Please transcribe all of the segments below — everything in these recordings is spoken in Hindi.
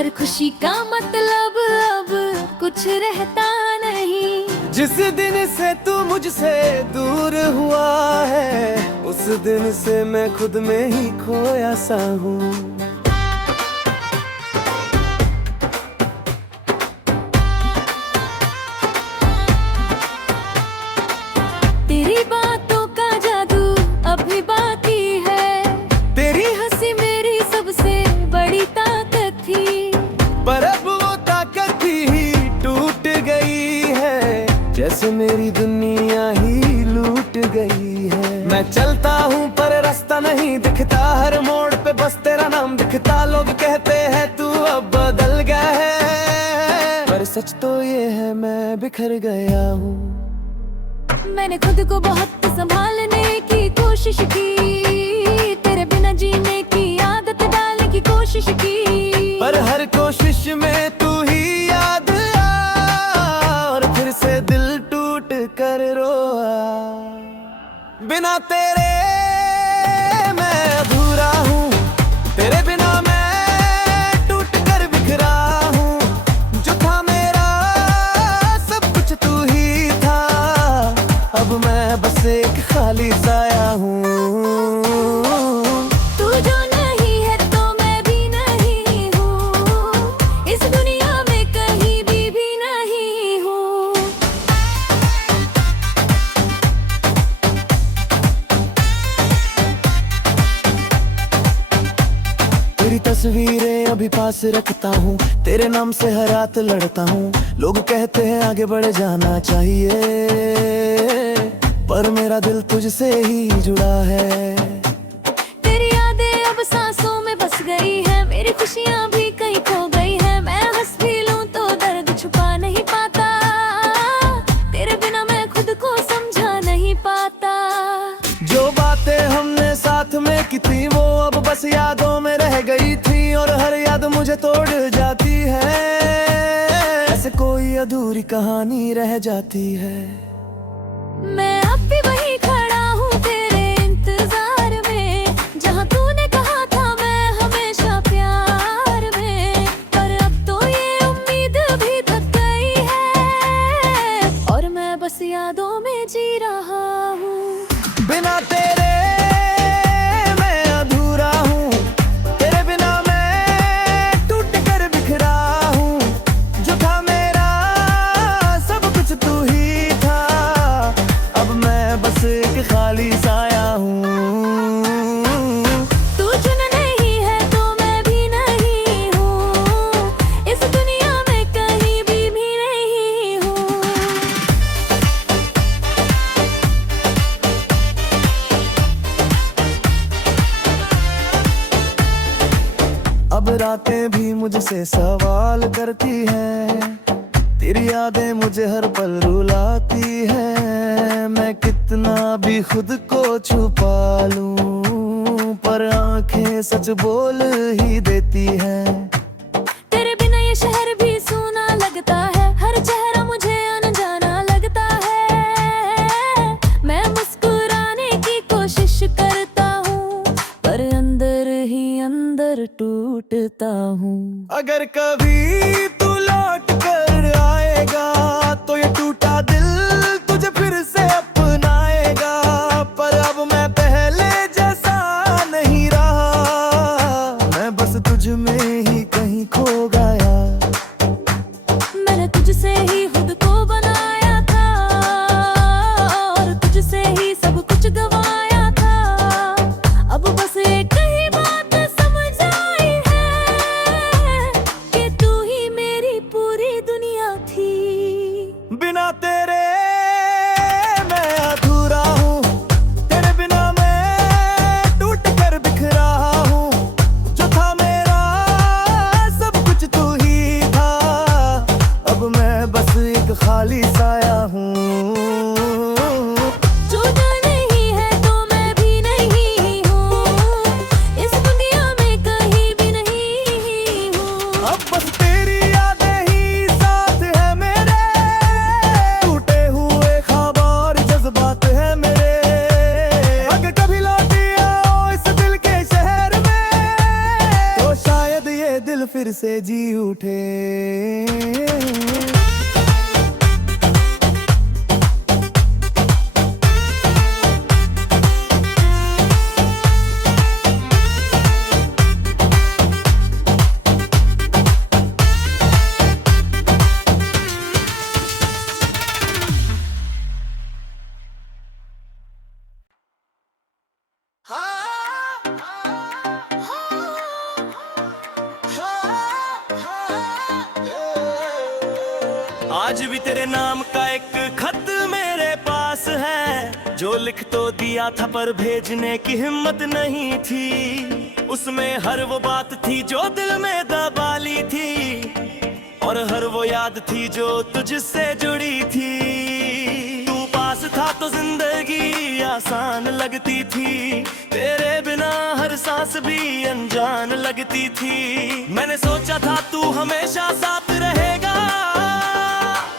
हर खुशी का मतलब अब कुछ रहता नहीं। जिस दिन से तू मुझसे दूर हुआ है, उस दिन से मैं खुद में ही खोया सा हूँ। तेरी बातों का जादू अभी बाकी है, तेरी हंसी मेरी सबसे बड़ी ताकत थी। पर अब वो ताकत भी टूट गई है, जैसे मेरी दुनिया ही लूट गई है। मैं चलता हूँ पर रास्ता नहीं दिखता, हर मोड़ पे बस तेरा नाम दिखता। लोग कहते हैं तू अब बदल गया है, पर सच तो ये है मैं बिखर गया हूँ। मैंने खुद को बहुत संभालने की कोशिश की, तेरे बिना जीने की आदत डालने की कोशिश की। पर हर कोशिश में तू ही याद आ, और फिर से दिल टूट कर रोआ। बिना तेरे मैं अधूरा हूँ, तेरे बिना मैं टूट कर बिखरा हूँ। जो था मेरा सब कुछ तू ही था, अब मैं बस एक खाली साया हूँ। तू जो नहीं है तो मैं भी नहीं हूँ, इस दुनिया में कहीं भी नहीं हूँ। तेरी तस्वीरें अभी पास रखता हूँ, तेरे नाम से हर रात लड़ता हूँ। लोग कहते हैं आगे बढ़ जाना चाहिए, पर मेरा दिल तुझसे ही जुड़ा है। तेरी यादें अब सांसों में बस गई है, मेरी खुशियाँ भी कहीं खो गई है। मैं हंस भी लूं तो दर्द छुपा नहीं पाता, तेरे बिना मैं खुद को समझा नहीं पाता। जो बातें हमने साथ में की थी वो अब बस यादों में रह गई थी, और हर याद मुझे तोड़ जाती है, ऐसे कोई अधूरी कहानी रह जाती है। मैं अब भी वही खड़ा हूँ तेरे इंतजार में, जहाँ तूने कहा था मैं हमेशा प्यार में। पर अब तो ये उम्मीद भी थक गई है, और मैं बस यादों में जी रहा हूँ। बिना तेरे मैं अधूरा हूँ, तेरे बिना मैं टूट कर बिखरा हूँ। जो था मेरा सब कुछ तू ही था, अब मैं बस एक खाली साया हूँ। तू जो नहीं है तो मैं भी नहीं हूँ, इस दुनिया में कहीं भी नहीं हूँ। अब रातें भी मुझसे सवाल करती हैं, तेरी यादें मुझे हर पल रुलाती हैं। मैं कितना भी खुद को छुपा लूं, पर आंखें सच बोल ही देती हैं। तेरे बिना ये शहर भी सूना लगता है, हर चेहरा मुझे अनजाना लगता है। मैं मुस्कुराने की कोशिश करता हूँ, पर अंदर ही अंदर टूटता हूँ। अगर कभी तू लौट कर आएगा तो ये टूटा दिल तुझे फिर से अपनाएगा। पर अब मैं पहले जैसा नहीं रहा, मैं बस तुझ में ही कहीं खो गया। मैंने तुझसे ही खुद को बनाया था, और तुझसे ही सब कुछ गवाया था। अब बस एक ही बात समझ आई है, कि तू ही मेरी पूरी दुनिया थी। बिना तेरे मैं अधूरा हूँ, तेरे बिना मैं टूट कर बिखरा हूँ। जो था मेरा सब कुछ तू ही था, अब मैं बस एक खाली साया हूँ। जो नहीं है तो मैं भी नहीं हूँ, इस दुनिया में कहीं भी नहीं हूँ। अब बस तेरी यादें ही साथ है मेरे, टूटे हुए ख्वाब और जज्बात है मेरे। अगर कभी लौटी आओ इस दिल के शहर में, तो शायद ये दिल फिर से जी आज भी तेरे नाम का एक खत मेरे पास है, जो लिख तो दिया था पर भेजने की हिम्मत नहीं थी। उसमें हर वो बात थी जो दिल में दबा ली थी, और हर वो याद थी जो तुझसे जुड़ी थी। तू पास था तो जिंदगी आसान लगती थी, तेरे बिना हर सांस भी अनजान लगती थी। मैंने सोचा था तू हमेशा साथ रहेगा,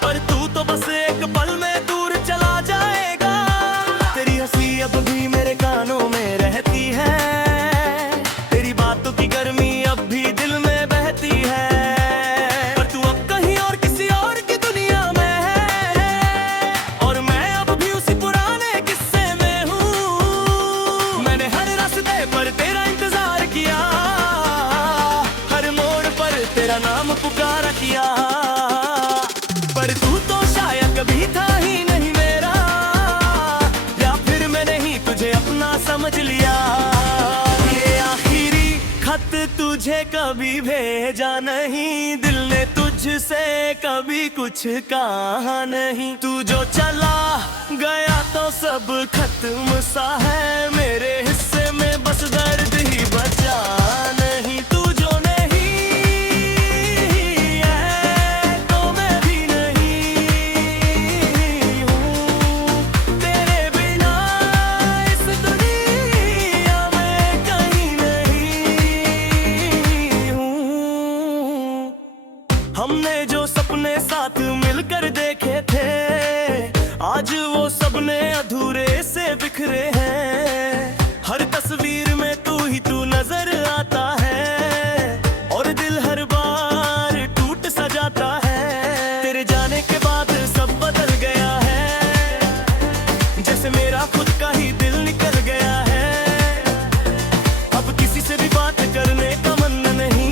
पर तू तो बस एक पल में दूर चला जाएगा। तेरी हंसी अब भी मेरे कानों में रहती है, तेरी बातों की गर्मी अब भी दिल में बहती है। पर तू अब कहीं और किसी और की दुनिया में है, और मैं अब भी उसी पुराने किस्से में हूँ। मैंने हर रास्ते पर तेरा इंतजार किया, हर मोड़ पर तेरा नाम पुकारा किया, पर तू तो शायद कभी था ही नहीं मेरा, या फिर मैंने ही तुझे अपना समझ लिया। ये आखिरी खत तुझे कभी भेजा नहीं, दिल ने तुझसे कभी कुछ कहा नहीं। तू जो चला गया तो सब खत्म सा है, मेरे हिस्से में बस दर्द ही बचा नहीं। तू जो हमने जो सपने साथ मिलकर देखे थे, आज वो सपने अधूरे से बिखरे हैं। हर तस्वीर में तू ही तू नजर आता है, और दिल हर बार टूट सा जाता है। तेरे जाने के बाद सब बदल गया है, जैसे मेरा खुद का ही दिल निकल गया है। अब किसी से भी बात करने का मन नहीं,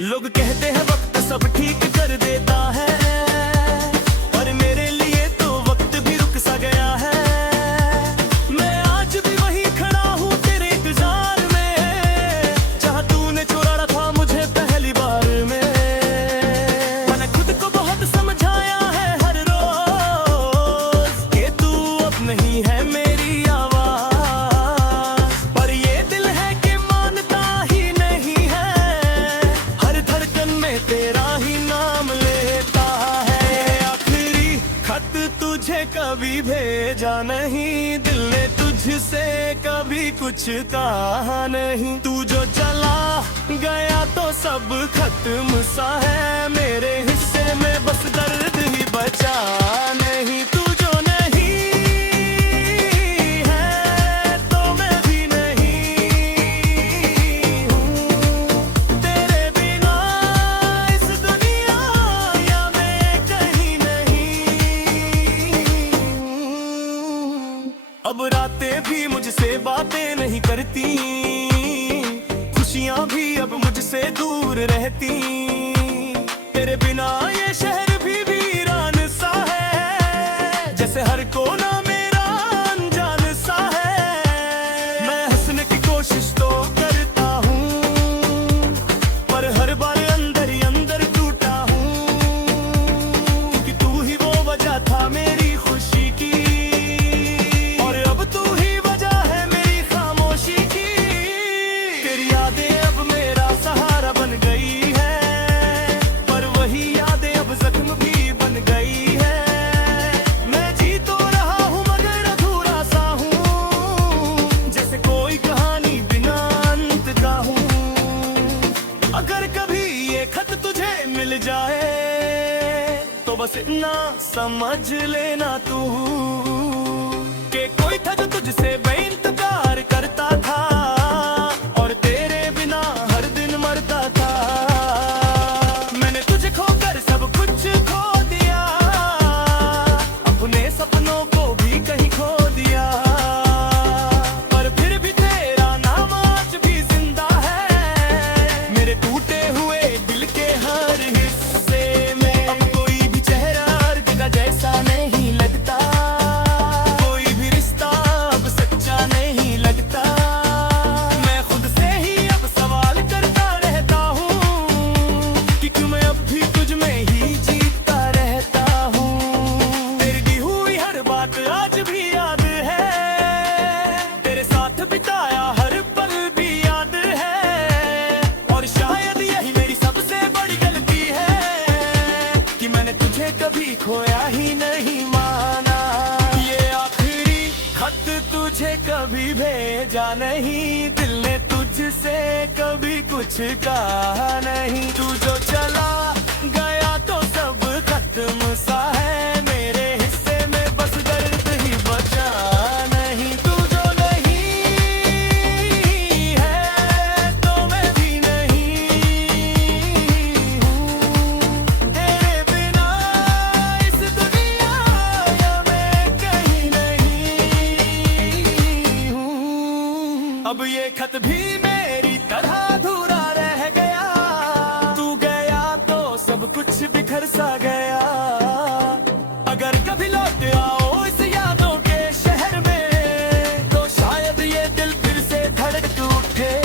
लोग कहते हैं वक्त सब ठीक कर देता है, और मेरे लिए तो वक्त भी रुक सा गया है। मैं आज भी वही खड़ा हूँ तेरे इंतजार में, जहाँ तूने चुराया था मुझे पहली बार में। मैंने खुद को बहुत समझाया है हर रोज, कि तू अब नहीं है मेरी आवाज, पर ये दिल है कि मानता ही नहीं है, तेरा ही नाम लेता है। आखिरी खत तुझे कभी भेजा नहीं, दिल ने तुझसे कभी कुछ कहा नहीं। तू जो चला गया तो सब खत्म सा है, मेरे हिस्से में बस दर्द ही बचा नहीं। तू जो अब रातें भी मुझसे बातें नहीं करती, खुशियां भी अब मुझसे दूर रहती। तेरे बिना ये शहर भी वीरान सा है, जैसे हर कोना मेरा अनजान सा है। मैं हंसने की कोशिश तो करता हूँ, पर हर बार अंदर ही अंदर टूटा हूँ, क्योंकि तू ही वो वजह था मेरी खुशी की, तो बस इतना समझ लेना तू, कि कोई था जो तुझसे बेइंतजार करता था, तुझे कभी भेजा नहीं, दिल ने तुझसे कभी कुछ कहा नहीं। तू जो चला गया तो सब खत्म सा है, मेरे हिस्से में बस दर्द ही बचा नहीं। तू जो नहीं है तो मैं भी नहीं हूँ, तेरे बिना इस दुनिया या मैं कहीं नहीं हूँ। अब ये खत भी मेरी तरह अधूरा रह गया, तू गया तो सब कुछ बिखर सा गया। अगर कभी लौट आओ इस यादों के शहर में, तो शायद ये दिल फिर से धड़क उठे।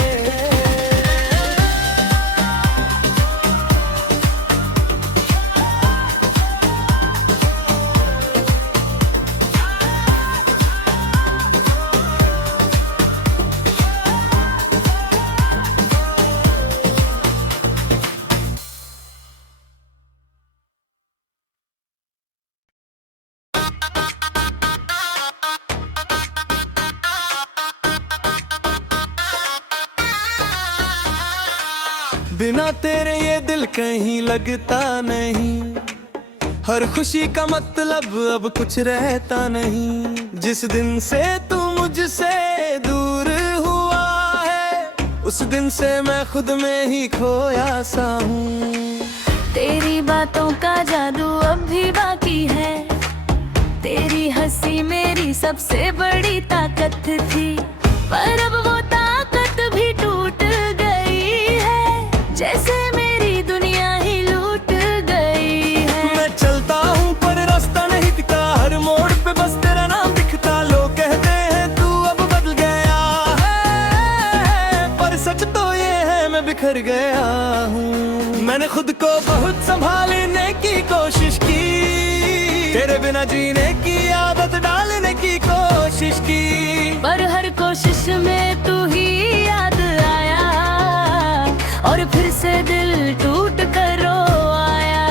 बिना तेरे ये दिल कहीं लगता नहीं, हर खुशी का मतलब अब कुछ रहता नहीं। जिस दिन से तू मुझसे दूर हुआ है, उस दिन से मैं खुद में ही खोया सा हूँ। तेरी बातों का जादू अब भी बाकी है, तेरी हंसी मेरी सबसे बड़ी ताकत थी। पर अब वो ताकत भी टूट गई है, जैसे मेरी दुनिया ही लूट गई है। मैं चलता हूँ पर रास्ता नहीं दिखता, हर मोड़ पे बस तेरा नाम दिखता। लोग कहते हैं तू अब बदल गया है, पर सच तो ये है मैं बिखर गया हूँ। मैंने खुद को बहुत संभालने की कोशिश की, तेरे बिना जीने की आदत डालने की कोशिश की। पर हर कोशिश में तू ही याद आया, और फिर से दिल टूट कर रो आया।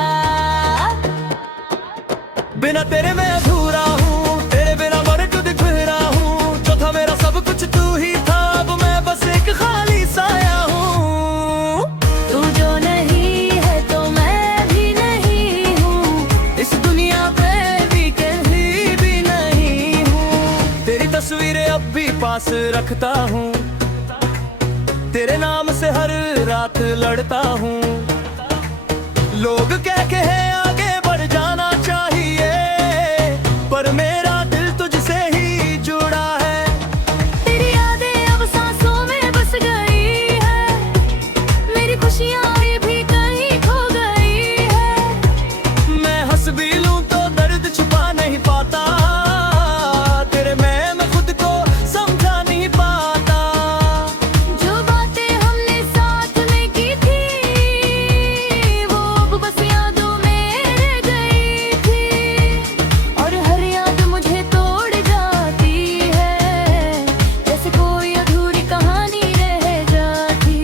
बिना तेरे मैं अधूरा हूँ, तेरे बिना बड़े खुद घिरा हूँ। जो था मेरा सब कुछ तू ही था, अब मैं बस एक खाली साया हूँ। तू जो नहीं है तो मैं भी नहीं हूँ, इस दुनिया पे भी कहीं भी नहीं हूँ। तेरी तस्वीरें अब भी पास रखता हूँ, तेरे नाम से हर रात लड़ता हूँ। लोग कह के है आगे बढ़ जाना चाहिए, पर मेरा दिल तुझसे ही जुड़ा है। तेरी यादें अब सांसों में बस गई है, मेरी खुशियाँ भी कहीं खो गई है। मैं हंस भी लूं तो दर्द छुपा नहीं पाता, तेरे मैं खुद को समझा नहीं पाता। जो बातें हमने साथ में की थी, वो अब बस यादों में रह गई थी। और हर याद मुझे तोड़ जाती है, जैसे कोई अधूरी कहानी रह जाती।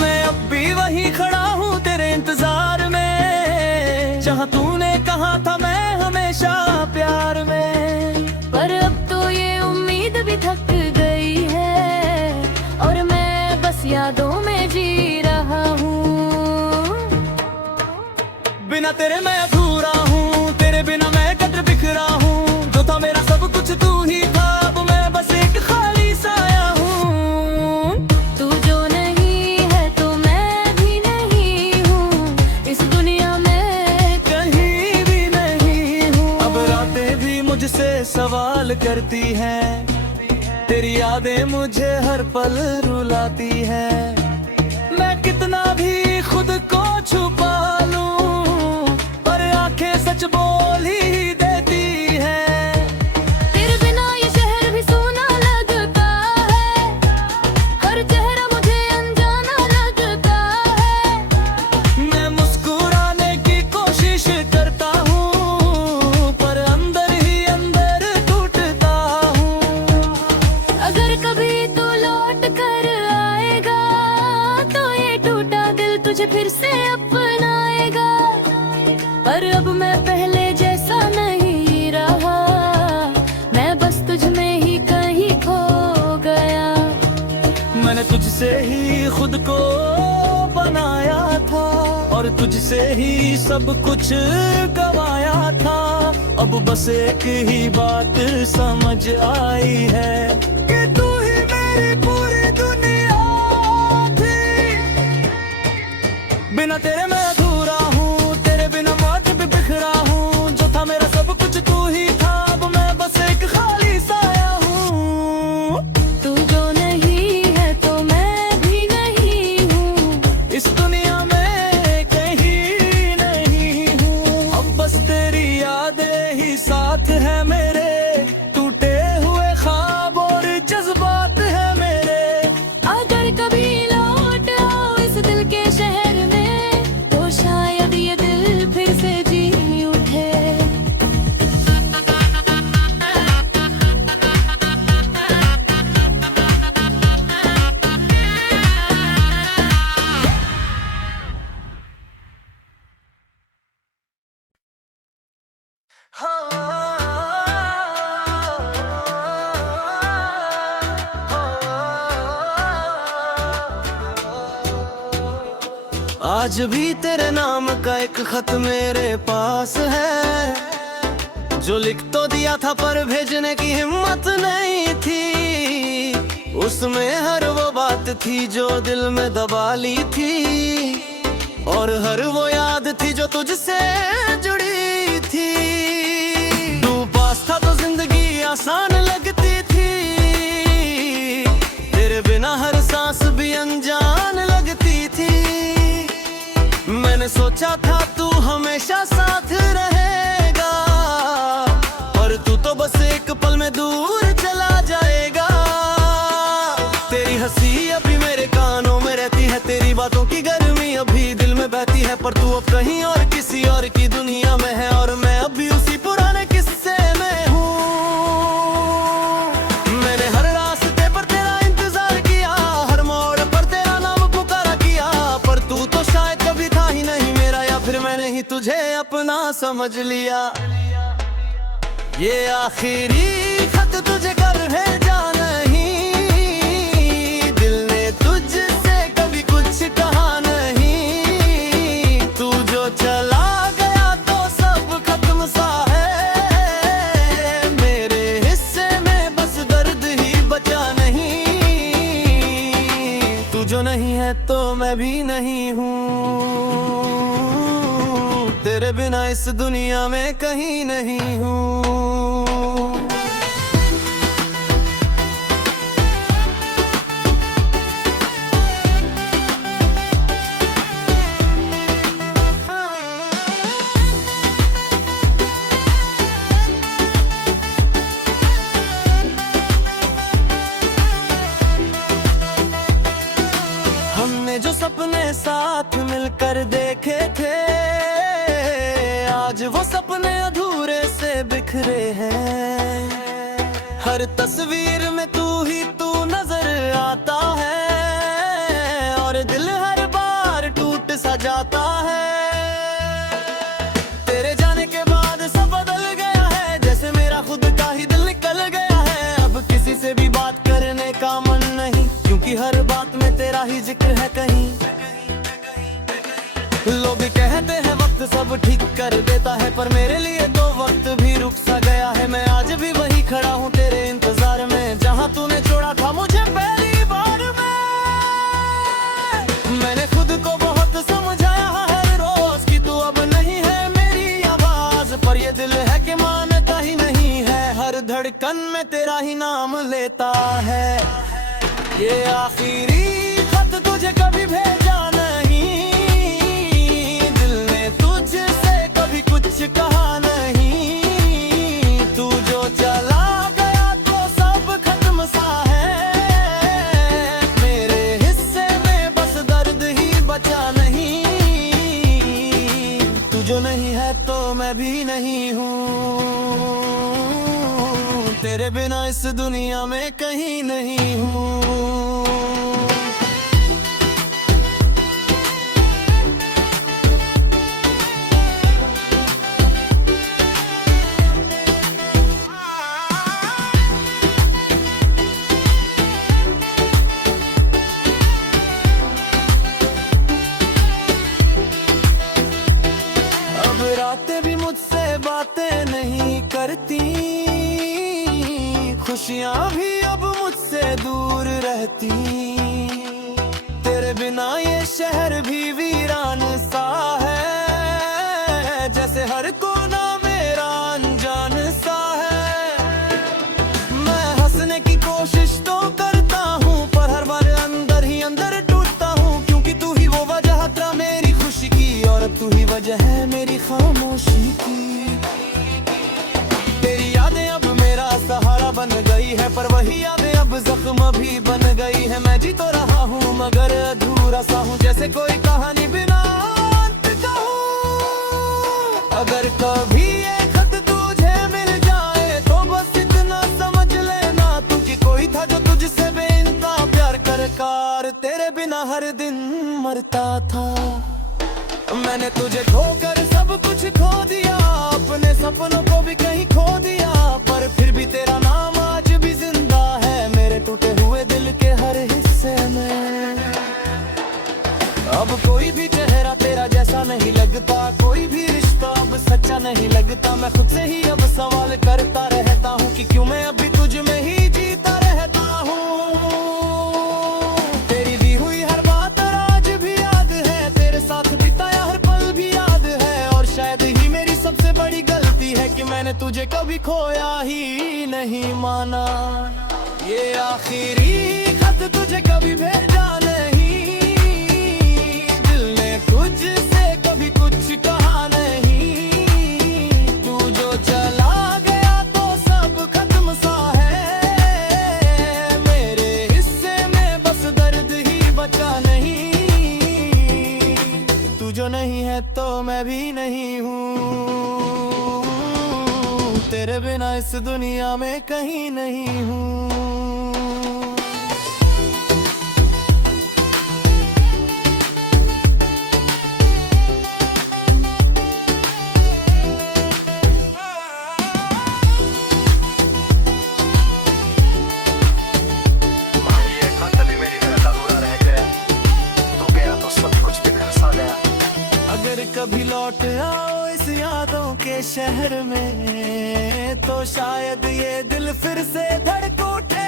मैं अब भी वहीं खड़ा हूँ तेरे इंतजार में, जहाँ तूने कहा था मैं हमेशा प्यार में। पर अब तो ये उम्मीद भी थक गई है, और मैं बस यादों में जी रहा हूँ। बिना तेरे मैं अधूरा हूँ, तेरे बिना मैं कदर बिखरा हूँ। जो था मेरा सब कुछ तू ही था, अब मैं बस एक खाली साया हूँ। तू जो नहीं है तो मैं भी नहीं हूँ, इस दुनिया में कहीं भी नहीं हूँ। अब रातें भी मुझसे सवाल करती हैं, तेरी यादें मुझे हर पल रुलाती हैं। मैं कितना भी खुद को छुपा लूं, पर आंखें सच बोल ही देती हैं। तेरे बिना ये शहर भी सूना लगता है, हर चेहरा मुझे अनजाना लगता है। मैं मुस्कुराने की कोशिश करता हूँ, पर अंदर ही अंदर टूटता हूँ। अगर कभी तू लौट कर आएगा, तो ये टूटा दिल तुझे फिर से अपनाएगा। पर अब मैं पहले जैसा नहीं रहा, मैं बस तुझ में ही तुझसे ही खुद को बनाया था और तुझसे ही सब कुछ गवाया था। अब बस एक ही बात समझ आई है कि तू ही मेरी पूरी दुनिया थी। बिना तेरे मैं अधूरा हूँ, तेरे बिना मौत भी बिखरा हूँ। जो था मेरा सब कुछ तू ही था, अब मैं बस एक खाली साया हूँ। तू जो नहीं है तो मैं भी नहीं हूँ, इस दुनिया में कहीं नहीं हूँ। अब बस तेरी यादें ही साथ है मेरे, टूटे हुए ख्वाब और जज्बात है मेरे। अगर कभी लौट आओ इस दिल के शहर में, तो शायद ये दिल फिर से जी उठे। आज भी तेरे नाम का एक खत मेरे पास है, जो लिख तो दिया था पर भेजने की हिम्मत नहीं थी। उसमें हर वो बात थी जो दिल में दबा ली थी, और हर वो याद थी जो तुझसे जुड़ी थी। तू पास था तो जिंदगी आसान लगती थी, तेरे बिना हर सांस भी अनजान लगती थी। मैंने सोचा था तू हमेशा साथ रहेगा, पर तू तो बस एक पल में दूर चला जाएगा। तेरी हंसी अभी मेरे कानों में रहती है, तेरी बातों की गर्मी अभी दिल में बहती है। पर तू अब कहीं और किसी और की दुनिया में है, और मैं अभी उसी पुराने किस्से में हूँ। मैंने हर रास्ते पर तेरा इंतजार किया, हर मोड़ पर तेरा नाम पुकारा किया, पर तू तो शायद कभी था ही नहीं मेरा, या फिर मैंने ही तुझे अपना समझ लिया। ये आखिरी खत तुझे कर भेजा नहीं, दिल ने तुझसे कभी कुछ कहा नहीं। तू जो चला गया तो सब खत्म सा है, मेरे हिस्से में बस दर्द ही बचा नहीं। तू जो नहीं है तो मैं भी नहीं हूँ, तेरे बिना इस दुनिया में कहीं नहीं हूँ। हमने जो सपने साथ मिलकर देखे थे, आज वो सपने अधूरे से बिखरे हैं। हर तस्वीर में तू ही तू नजर आता है, और दिल हर बार टूट सा जाता है। तेरे जाने के बाद सब बदल गया है, जैसे मेरा खुद का ही दिल निकल गया है। अब किसी से भी बात करने का मन नहीं, क्योंकि हर बात में तेरा ही जिक्र है कहीं। लोग कहते हैं वक्त सब ठीक कर देता है, पर मेरे लिए तो वक्त भी रुक सा गया है। मैं आज भी वही खड़ा हूँ तेरे इंतजार में, जहाँ तूने छोड़ा था मुझे पहली बार में। मैंने खुद को बहुत समझाया हर रोज कि तू अब नहीं है मेरी आवाज, पर ये दिल है कि मानता ही नहीं है। हर धड़कन में तेरा ही नाम लेता है। ये आखिरी खत तुझे कभी भेजा नहीं, दिल ने तुझसे कभी कुछ कहा नहीं। तू जो चला गया तो सब खत्म सा है, मेरे हिस्से में बस दर्द ही बचा नहीं। तू जो नहीं है तो मैं भी नहीं हूँ, तेरे बिना इस दुनिया में कहीं नहीं हूँ। खुशियां भी अब मुझसे दूर रहती, तेरे बिना ये शहर भी वीरान सा है, जैसे हर कोना मेरा अनजान सा है। मैं हंसने की कोशिश तो करता हूँ, पर हर बार अंदर ही अंदर टूटता हूँ, क्योंकि तू ही वो वजह था मेरी खुशी की, और अब तू ही वजह है मेरी खामोशी की। तेरी यादें अब मेरा सहारा बन गई है, पर वही यादें अब जख्म भी बन गई है। मैं जी तो रहा हूँ मगर अधूरा सा हूँ, जैसे कोई कहानी बिना अंत का हो। अगर कभी ये खत तुझे मिल जाए तो बस इतना समझ लेना तू कि कोई था जो तुझसे बेइंतहा प्यार कर तेरे बिना हर दिन मरता था। मैंने तुझे खोकर सब कुछ खो दिया, अपने सपनों को भी कहीं खो दिया, पर फिर भी तेरा नाम आज भी जिंदा है मेरे टूटे हुए दिल के हर हिस्से में। अब कोई भी चेहरा तेरा जैसा नहीं लगता, कोई भी रिश्ता अब सच्चा नहीं लगता। मैं खुद से ही अब सवाल करता रहता हूँ कि क्यों मैं अभी तुझ में ही जीता रहता हूँ। तेरी दी हुई हर बात आज भी याद है, तेरे साथ बिताया हर पल भी याद है, और शायद ही मेरी सबसे बड़ी गलती है कि मैंने तुझे कभी खोया ही नहीं माना। ये आखिरी खत तुझे कभी भेजा नहीं, दिल ने तुझसे कभी कुछ कहा नहीं। तू जो चला गया तो सब खत्म सा है, मेरे हिस्से में बस दर्द ही बचा नहीं। तू जो नहीं है तो मैं भी नहीं हूँ, तेरे बिना इस दुनिया में कहीं नहीं हूँ। अगर कभी लौट आओ इस यादों के शहर में, तो शायद ये दिल फिर से धड़क उठे।